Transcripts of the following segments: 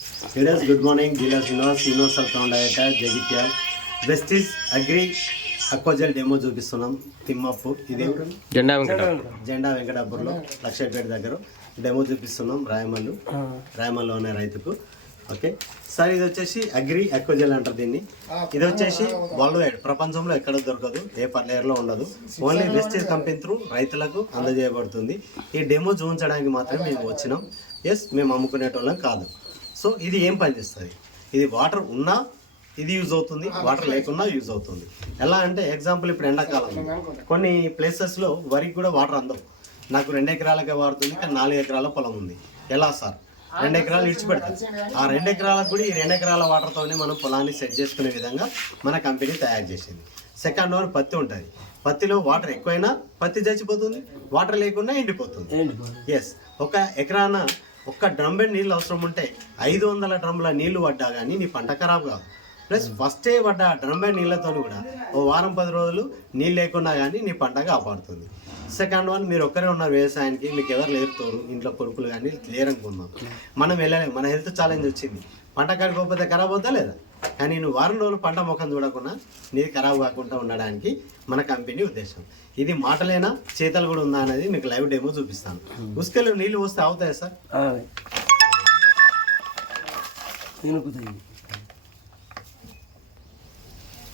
Students, good morning. Jilas Universal Town Director Jagitya. Vestige Agri Aquagel demo చూపిస్తున్నాం తిమ్మప్పు ఇది జెండా వెంకటాపూర్లో లక్షపేట దగ్గర డెమో చూపిస్తున్నాం రాయమల్లో ఉన్న రైతుకు. ఓకే సార్, ఇది వచ్చేసి అగ్రి అక్వాజెల్ అంటారు దీన్ని. ఇది వచ్చేసి వరల్డ్ వైడ్ ప్రపంచంలో ఎక్కడ దొరకదు, ఏ పర్లేయర్లో ఉండదు. ఓన్లీ వెస్టేజ్ కంపెనీ త్రూ రైతులకు అందజేయబడుతుంది. ఈ డెమో చూపించడానికి మాత్రమే మేము వచ్చినాం. మేము అమ్ముకునేటోళ్ళం కాదు. సో ఇది ఏం పనిచేస్తుంది, ఇది వాటర్ ఉన్నా ఇది యూజ్ అవుతుంది, వాటర్ లేకున్నా యూజ్ అవుతుంది. ఎలా అంటే ఎగ్జాంపుల్ ఇప్పుడు ఎండాకాలం కొన్ని ప్లేసెస్లో వరికి కూడా వాటర్ అందవు. నాకు 2 ఎకరాలకే వాడుతుంది, కానీ 4 ఎకరాల పొలం ఉంది. ఎలా సార్, 2 ఎకరాలు ఇడిచిపెడతాం. ఆ 2 ఎకరాలకు కూడా ఈ 2 ఎకరాల వాటర్తోనే మనం పొలాన్ని సెట్ చేసుకునే విధంగా మన కంపెనీ తయారు చేసింది. సెకండ్ వన్ పత్తి ఉంటుంది. పత్తిలో వాటర్ ఎక్కువైనా పత్తి చచ్చిపోతుంది, వాటర్ లేకుండా ఎండిపోతుంది. ఒక ఎకరాన ఒక్క డ్రమ్ బెడ్ నీళ్ళు అవసరం ఉంటే 500 డ్రమ్ల నీళ్లు పడ్డా కానీ నీ పంట ఖరాబ్ కాదు. ప్లస్ ఫస్టే పడ్డ డ్రమ్ బెడ్ నీళ్ళతో కూడా ఓ వారం 10 రోజులు నీళ్ళు లేకున్నా కానీ నీ పంట కాపాడుతుంది. సెకండ్ వన్, మీరు ఒక్కరే ఉన్నారు వ్యవసాయానికి, మీకు ఎవరు లేరుతోరు, ఇంట్లో కొడుకులు కానీ లేరనుకుందాం. మనం వెళ్ళలేము, మన హెల్త్ ఛాలెంజ్ వచ్చింది, పంట కడుకోకపోతే ఖరాబ్ అవుతా లేదా. కానీ నువ్వు వారం రోజులు పంట ముఖం చూడకుండా నీది ఖరాబ్ కాకుండా ఉండడానికి మన కంపెనీ ఉద్దేశం. ఇది మాటలేనా చేతలు కూడా ఉందా అనేది మీకు లైవ్ డెమో చూపిస్తాను. ఉసుకలో నీళ్ళు వస్తే అవుతాయి సార్?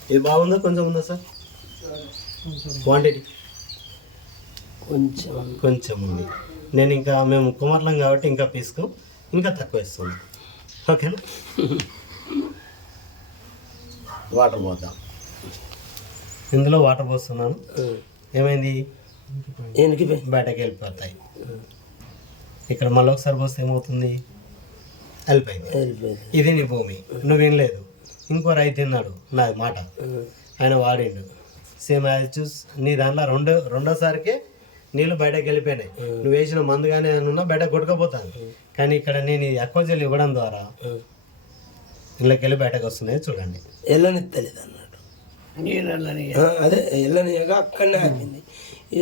ఇది బాగుందా, కొంచెం ఉందా సార్? క్వాంటిటీ కొంచెం ఉంది. నేను ఇంకా మేము కుమార్లం కాబట్టి ఇంకా పీసుకు ఇంకా తక్కువ ఇస్తున్నాను. ఓకేనా, వాటర్ పోద్దాం. ఇందులో వాటర్ పోస్తున్నాను. ఏమైంది, బయటకి వెళ్ళిపోతాయి. ఇక్కడ మళ్ళీ ఒకసారి పోస్తే ఏమవుతుంది, వెళ్ళిపోయింది. ఇది నీ భూమి, నువ్వేం లేదు. ఇంకో రైతు తిన్నాడు నా మాట, ఆయన వాడిండు సేమ్ యాజ్ చూస్. నీ దాంట్లో రెండోసారికే నీళ్ళు బయటకు వెళ్ళిపోయినాయి. నువ్వు వేసిన మందు కానీ ఉన్నా బయట కొట్టుకపోతాను. కానీ ఇక్కడ నేను ఈ అక్వాజెల్ ఇవ్వడం ద్వారా ఇళ్ళకి వెళ్ళి బయటకు వస్తున్నాయి. చూడండి, ఎల్లనిత్తలేదు అన్నట్టు, అదే ఎల్లనియగా అక్కడనే ఆగింది,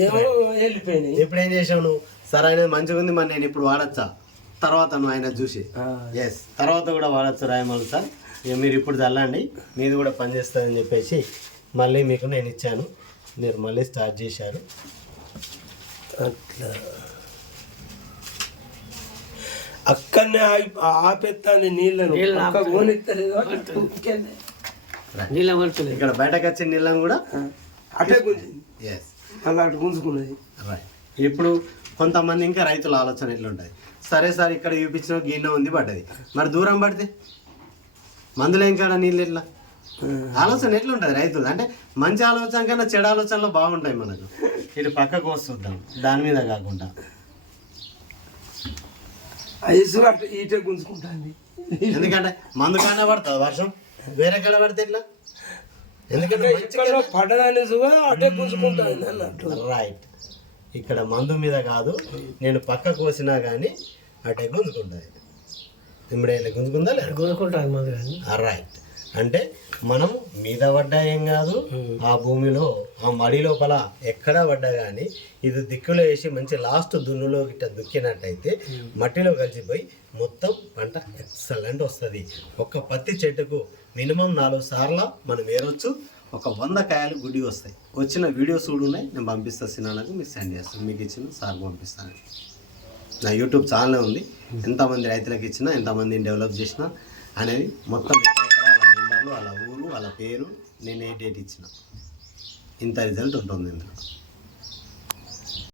ఏమో వెళ్ళిపోయినాయి. ఇప్పుడు ఏం చేసావు నువ్వు, సరే అనేది మంచిగా ఉంది, మరి నేను ఇప్పుడు వాడచ్చా తర్వాత నువ్వు ఆయన చూసి తర్వాత కూడా వాడచ్చు రాయమల్ సార్. ఇక మీరు ఇప్పుడు చల్లండి, మీది కూడా పనిచేస్తుందని చెప్పేసి మళ్ళీ మీకు నేను ఇచ్చాను. మీరు మళ్ళీ స్టార్ట్ చేశారు. అట్లా అక్కడనే ఆపేస్తాను నీళ్ళను, ఇక్కడ బయటకు వచ్చిన నీళ్ళని కూడా అటే అలా అటు గుంజుకున్నది. ఇప్పుడు కొంతమంది ఇంకా రైతుల ఆలోచన ఎట్లుంటుంది, సరే సార్ ఇక్కడ చూపించిన గిన్నె ఉంది పడ్డది, మరి దూరం పడితే మందులు ఏం కాడ నీళ్ళు ఎట్లా, ఆలోచన ఎట్లుంటుంది రైతులు. అంటే మంచి ఆలోచన కన్నా చెడు ఆలోచనలు బాగుంటాయి మనకు. ఇటు పక్కకు వస్తుందాం దాని మీద కాకుండా ఐసు అటు ఈటే గుంజుకుంటుంది. ఎందుకంటే మందు కాడ పడుతుంది వర్షం, వేరే కాడ పడితే ఎట్లా, ఎందుకంటే పడదాన్ని అటే గుంజుకుంటుంది అన్నట్టు. రైట్, ఇక్కడ మందు మీద కాదు, నేను పక్క కోసినా కానీ అటే గుంజుకుంటుంది. ఇమ్మడే గుంజుకుందా లేదా, గుంజుకుంటుంది మందు కానీ. రైట్, అంటే మనం మీద పడ్డా ఏం కాదు, ఆ భూమిలో ఆ మడి లోపల ఎక్కడ పడ్డా కానీ ఇది దిక్కులో వేసి మంచి లాస్ట్ దున్నులో గిట్ట దుక్కినట్టయితే మట్టిలో కలిసిపోయి మొత్తం పంట ఎక్సలెంట్ వస్తుంది. ఒక పత్తి చెట్టుకు మినిమం 4 సార్లు మనం వేరొచ్చు. ఒక 100 కాయలు గుడ్డి వస్తాయి. వచ్చిన వీడియోస్ కూడా ఉన్నాయి, నేను పంపిస్తాను. సినాలకు మీకు సెండ్ చేస్తాను, మీకు ఇచ్చిన సార్కు పంపిస్తాను. నా యూట్యూబ్ ఛానల్ ఉంది, ఎంతమంది రైతులకు ఇచ్చినా ఎంతమందిని డెవలప్ చేసినా అనేది మొత్తం వాళ్ళ నెంబర్లు, వాళ్ళ ఊరు, వాళ్ళ పేరు, నేను ఏ డేట్ ఇచ్చిన ఇంత రిజల్ట్ ఉంటుంది ఇందులో.